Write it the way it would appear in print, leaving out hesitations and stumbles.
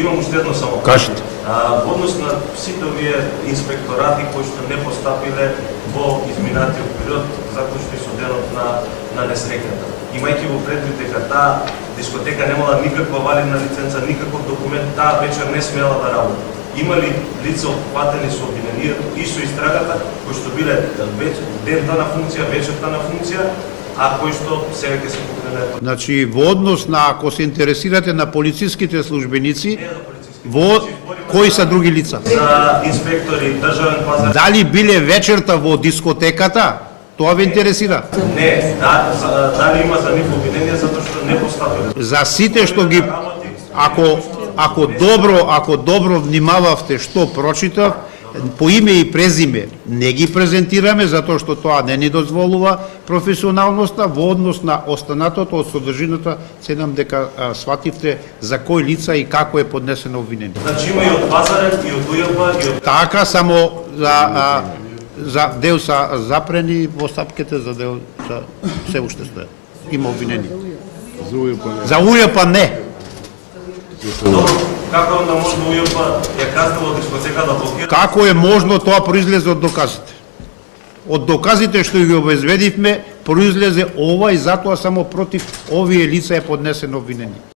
Имам уште едно само. Кажете. Во однос на сите овие инспекторати кои што не постапиле во изминатиот период, заклучно со денот на несреќата. Имајќи во предвид дека таа дискотека немала никаква валидна лиценца, никаков документ, таа вечер не смела да работи. Има ли лица опфатени со обвинението и со истрагата, кои што биле дента на функција, вечерта на функција, а кои што сега ќе се покренат? Значи, во однос на, ако се интересирате на полициските службеници, во кои се други лица? За инспектори, државен пазар. Дали биле вечерта во дискотеката? Тоа ве интересира? Не, дали има за нив обвинение затоа што не постапиле. За сите што ги ако добро внимававте што прочитав, по име и презиме не ги презентираме затоа што тоа не ни дозволува професионалноста. Во однос на останатото од содржината ценам дека свативте за кои лица и како е поднесено обвинение. Значи има и од Пазарен, и од УЈП, и од... Така, само за дел са запрени во стапките, за дел се уште стојат. Има обвинение. За УЈП не. Добро, како onda може УЈП ја казнила дискотека да блокира? Како е можно, тоа произлезе од доказите. Од доказите што ги обезведивме, произлезе ова и затоа само против овие лица е поднесено обвинение.